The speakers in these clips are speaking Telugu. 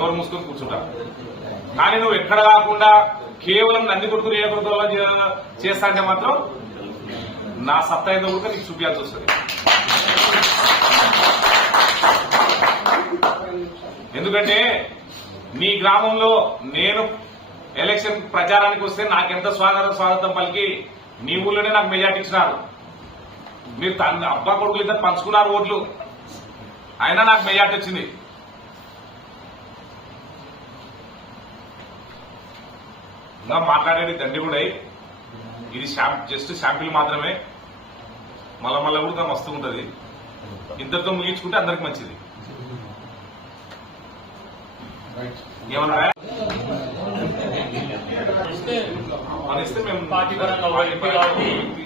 నోరు మూసుకొని కూర్చుంటా. కానీ నువ్వు ఎక్కడ కాకుండా కేవలం నందికొట్కూరు నియోజకవర్గంలో చేస్తా అంటే మాత్రం నా సత్తా ఏదో కూడా నీకు చూపించాల్సి వస్తుంది. ఎందుకంటే మీ గ్రామంలో నేను ఎలక్షన్ ప్రచారానికి వస్తే నాకెంత స్వాగతం పలికి మీ ఊళ్ళోనే నాకు మెజార్టీ ఇచ్చినారు. మీరు అబ్బా కొడుకులు ఇద్దరు పంచుకున్నారు ఓట్లు, అయినా నాకు మెజార్టీ వచ్చింది. ఇంకా మాట్లాడేది దండి కూడా ఇది జస్ట్ శాంపిల్ మాత్రమే. మళ్ళా కూడా మస్తు ఉంటుంది. ఇంతటితో ముగించుకుంటే అందరికి మంచిది. ఏమన్నా ఇస్తే మేము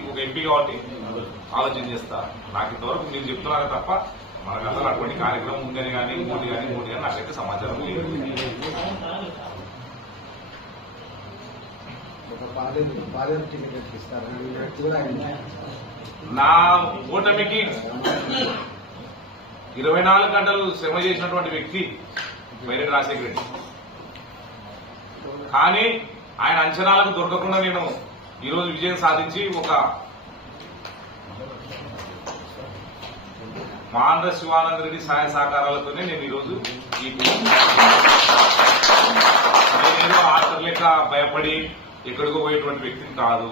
ఒక ఎంపీ కాబట్టి ఆలోచన చేస్తా. నాకు ఇంతవరకు మీరు చెప్తున్నారే తప్ప మనకు అసలు అటువంటి కార్యక్రమం ఉందని కానీ ఇంకోటి కానీ నాకైతే సమాచారం లేదు. నా ఓటమికి 24 గంటలు శ్రమ చేసినటువంటి వ్యక్తి వైరెడ్డి రాజశేఖర రెడ్డి. కానీ ఆయన అంచనాలకు దొరకకుండా నేను ఈరోజు విజయం సాధించి ఒక మాండ్ర శివానంద రెడ్డి సహాయ సహకారాలతోనే నేను ఈరోజు నేనేదో ఆఖరిలేక భయపడి ఎక్కడికో పోయేటువంటి వ్యక్తిని కాదు.